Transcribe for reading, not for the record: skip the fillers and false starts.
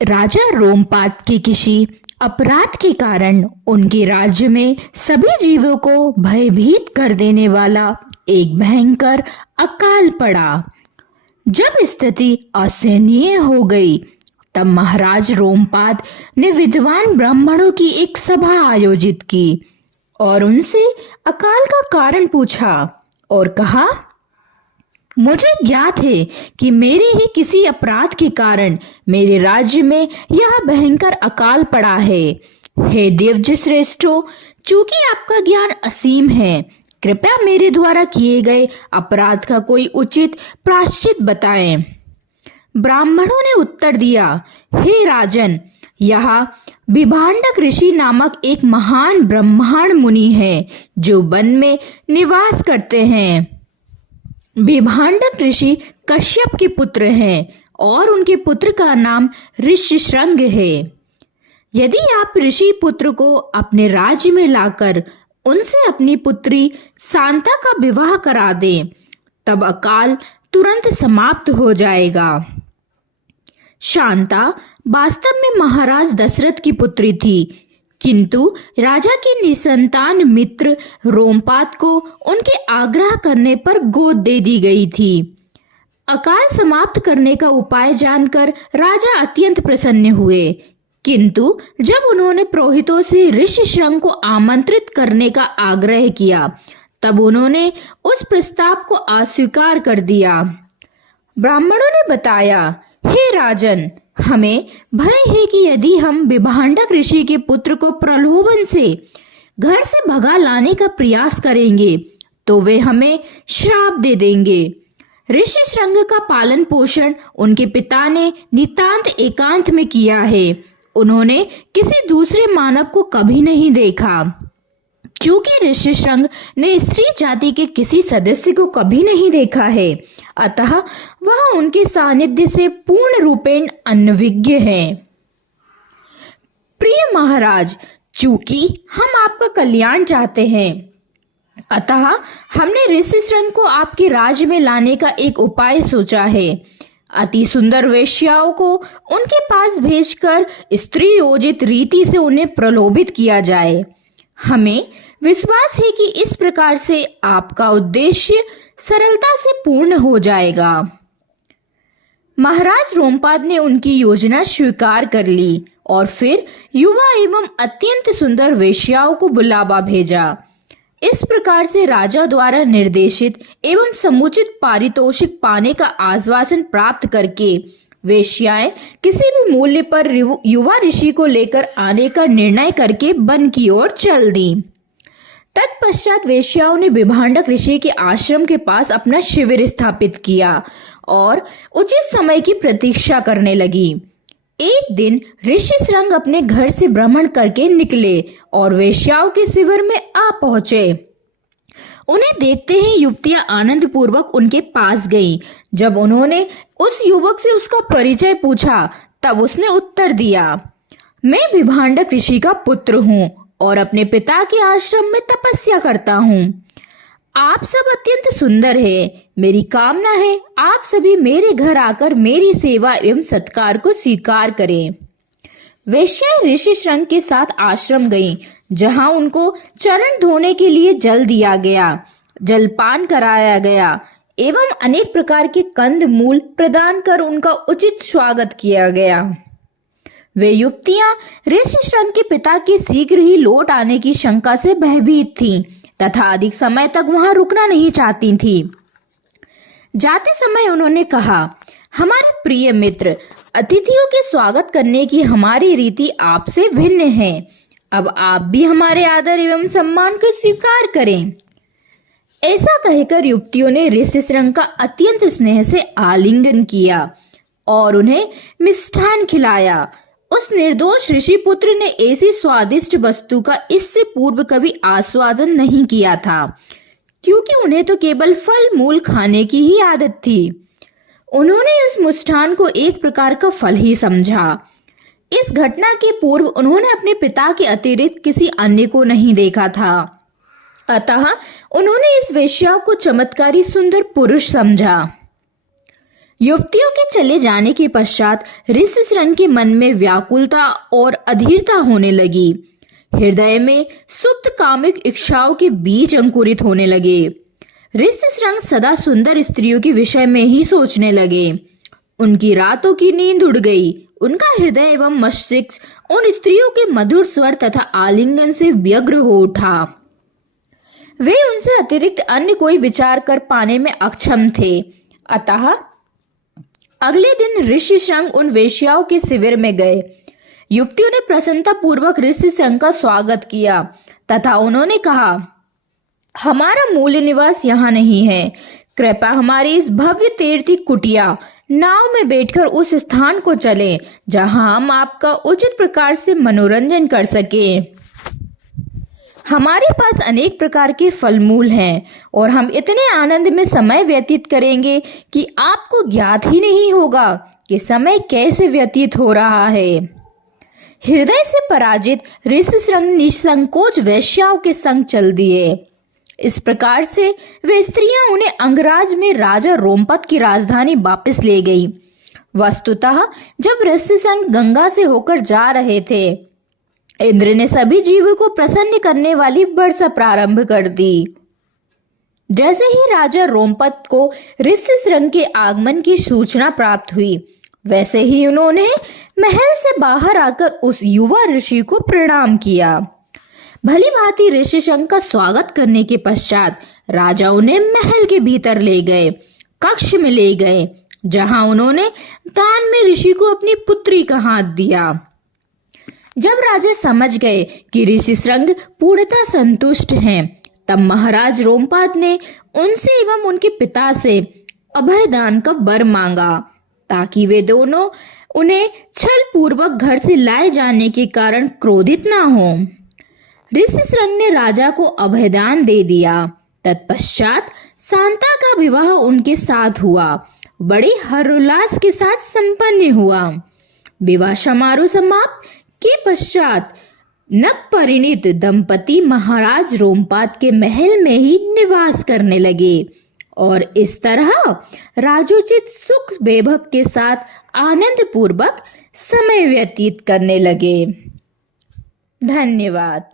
राजा रोमपाद के किसी अपराध के कारण उनके राज्य में सभी जीवों को भयभीत कर देने वाला एक भयंकर अकाल पड़ा। जब स्थिति असहनीय हो गई, तब महाराज रोमपाद ने विद्वान ब्राह्मणों की एक सभा आयोजित की और उनसे अकाल का कारण पूछा और कहा, मुझे ज्ञात है कि मेरे ही किसी अपराध के कारण मेरे राज्य में यह भयंकर अकाल पड़ा है। हे देवज श्रेष्ठो, चूंकि आपका ज्ञान असीम है, कृपया मेरे द्वारा किए गए अपराध का कोई उचित प्रायश्चित बताएं। ब्राह्मणों ने उत्तर दिया, हे राजन, यहाँ विभांडक ऋषि नामक एक महान ब्रह्मांड मुनि है जो वन में निवास करते हैं। विभांडक ऋषि कश्यप के पुत्र हैं और उनके पुत्र का नाम ऋष्यशृंग है। यदि आप ऋषि पुत्र को अपने राज्य में लाकर उनसे अपनी पुत्री शांता का विवाह करा दें, तब अकाल तुरंत समाप्त हो जाएगा। शांता वास्तव में महाराज दशरथ की पुत्री थी, किंतु राजा के निसंतान मित्र रोमपाद को उनके आग्रह करने पर गोद दे दी गई थी। अकाल समाप्त करने का उपाय जानकर राजा अत्यंत प्रसन्न हुए, किंतु जब उन्होंने पुरोहितों से ऋष्यशृंग को आमंत्रित करने का आग्रह किया, तब उन्होंने उस प्रस्ताव को अस्वीकार कर दिया। ब्राह्मणों ने बताया, हे राजन, हमें भय है कि यदि हम विभांडक ऋषि के पुत्र को प्रलोभन से घर से भगा लाने का प्रयास करेंगे तो वे हमें श्राप दे देंगे। ऋष्यशृंग का पालन पोषण उनके पिता ने नितांत एकांत में किया है। उन्होंने किसी दूसरे मानव को कभी नहीं देखा। क्योंकि ऋष्यशृंग ने स्त्री जाति के किसी सदस्य को कभी नहीं देखा है, अतः वह उनके सानिध्य से पूर्ण रूपेण अनभिज्ञ है। प्रिय महाराज, चूंकि हम आपका कल्याण चाहते हैं, अतः हमने ऋष्यशृंग को आपके राज्य में लाने का एक उपाय सोचा है। अति सुंदर वेश्याओं को उनके पास भेजकर स्त्रीयोजित रीति से उन्हें प्रलोभित किया जाए। हमें विश्वास है कि इस प्रकार से आपका उद्देश्य सरलता से पूर्ण हो जाएगा। महाराज रोमपाद ने उनकी योजना स्वीकार कर ली और फिर युवा एवं अत्यंत सुंदर वेश्याओं को बुलावा भेजा। इस प्रकार से राजा द्वारा निर्देशित एवं समुचित पारितोषिक पाने का आश्वासन प्राप्त करके वेश्याएं किसी भी मूल्य पर युवा ऋषि को लेकर आने का निर्णय करके वन की ओर चल दी। तत्पश्चात वेश्याओं ने विभांडक ऋषि के आश्रम के पास अपना शिविर स्थापित किया और उचित समय की प्रतीक्षा करने लगी। एक दिन ऋष्यशृंग अपने घर से भ्रमण करके निकले और वेश्याओं के शिविर में आ पहुंचे। उन्हें देखते ही युवतियां आनंद पूर्वक उनके पास गईं। जब उन्होंने उस युवक से उसका परिचय पूछा, तब उसने उत्तर दिया, मैं विभांडक ऋषि का पुत्र हूँ और अपने पिता के आश्रम में तपस्या करता हूँ। आप सब अत्यंत सुंदर है। मेरी कामना है आप सभी मेरे घर आकर मेरी सेवा एवं सत्कार को स्वीकार करें। वेश्याएं ऋष्यशृंग के साथ आश्रम गईं, जहां उनको चरण धोने के लिए जल दिया गया, जलपान कराया गया एवं अनेक प्रकार के कंद मूल प्रदान कर उनका उचित स्वागत किया गया। वे युवतियां ऋष्यशृंग के पिता के शीघ्र ही लौट आने की शंका से भयभीत थीं तथा अधिक समय तक वहां रुकना नहीं चाहती थीं। जाते समय उन्होंने कहा, हमारे प्रिय मित्र, अतिथियों के स्वागत करने की हमारी रीति आपसे भिन्न है। अब आप भी हमारे आदर एवं सम्मान को स्वीकार करें। ऐसा कहकर युवतियों ने ऋष्यशृंग का अत्यंत स्नेह से आलिंगन किया और उन्हें मिष्ठान खिलाया। उस निर्दोष ऋषि पुत्र ने ऐसी स्वादिष्ट वस्तु का इससे पूर्व कभी आस्वादन नहीं किया था, क्योंकि उन्हें तो केवल फल मूल खाने की ही आदत थी। उन्होंने उस मिष्ठान को एक प्रकार का फल ही समझा। इस घटना के पूर्व उन्होंने अपने पिता के अतिरिक्त किसी अन्य को नहीं देखा था, अतः उन्होंने इस वेश्या को चमत्कारी सुंदर पुरुष समझा। युवतियों के चले जाने के पश्चात ऋषिशृंग के मन में व्याकुलता और अधीरता होने लगी। हृदय में सुप्त कामिक इच्छाओं के बीज अंकुरित होने लगे। ऋषिशृंग सदा सुंदर स्त्रियों के विषय में ही सोचने लगे। उनकी रातों की नींद उड़ गई। उनका हृदय एवं मस्तिष्क उन स्त्रियों के मधुर स्वर तथा आलिंगन से व्यग्र हो उठा। वे उनसे अतिरिक्त अन्य कोई विचार कर पाने में अक्षम थे। अतः अगले दिन ऋषिशृंग उन वेश्याओं के शिविर में गए। युवतियों ने प्रसन्नता पूर्वक ऋषिशृंग का स्वागत किया तथा उन्होंने कहा, हमारा मूल निवास यहाँ नहीं है। कृपया हमारी इस भव्य तीर्थी कुटिया नाव में बैठकर उस स्थान को चलें जहां हम आपका उचित प्रकार से मनोरंजन कर सकें। हमारे पास अनेक प्रकार के फल मूल हैं और हम इतने आनंद में समय व्यतीत करेंगे कि आपको ज्ञात ही नहीं होगा कि समय कैसे व्यतीत हो रहा है। हृदय से पराजित ऋषिशृंग निसंकोच वेश्याओं के संग चल दिए। इस प्रकार से वे स्त्रियां उन्हें अंगराज में राजा रोमपत की राजधानी वापस ले गई। वस्तुतः जब ऋषिशृंग गंगा से होकर जा रहे थे, इंद्र ने सभी जीवों को प्रसन्न करने वाली वर्षा प्रारंभ कर दी। जैसे ही राजा रोमपत को ऋषिशृंग के आगमन की सूचना प्राप्त हुई, वैसे ही उन्होंने महल से बाहर आकर उस युवा ऋषि को प्रणाम किया। भली भांति ऋषिशृंग का स्वागत करने के पश्चात राजा उन्हें महल के भीतर ले गए, कक्ष में ले गए, जहां उन्होंने दान में ऋषि को अपनी पुत्री का हाथ दिया। जब राजा समझ गए कि ऋषिशृंग पूर्णतः संतुष्ट हैं, तब महाराज रोमपाद ने उनसे एवं उनके पिता से अभयदान का वर मांगा, ताकि वे दोनों उन्हें छल पूर्वक घर से लाए जाने के कारण क्रोधित ना हों। ऋषिशृंग ने राजा को अभयदान दे दिया। तत्पश्चात शांता का विवाह उनके साथ हुआ। बड़े हर्षोल्लास के साथ संपन्न हुआ। विवाह समारोह समाप्त के पश्चात नवपरिणीत दंपति महाराज रोमपाद के महल में ही निवास करने लगे और इस तरह राजोचित सुख वैभव के साथ आनंद पूर्वक समय व्यतीत करने लगे। धन्यवाद।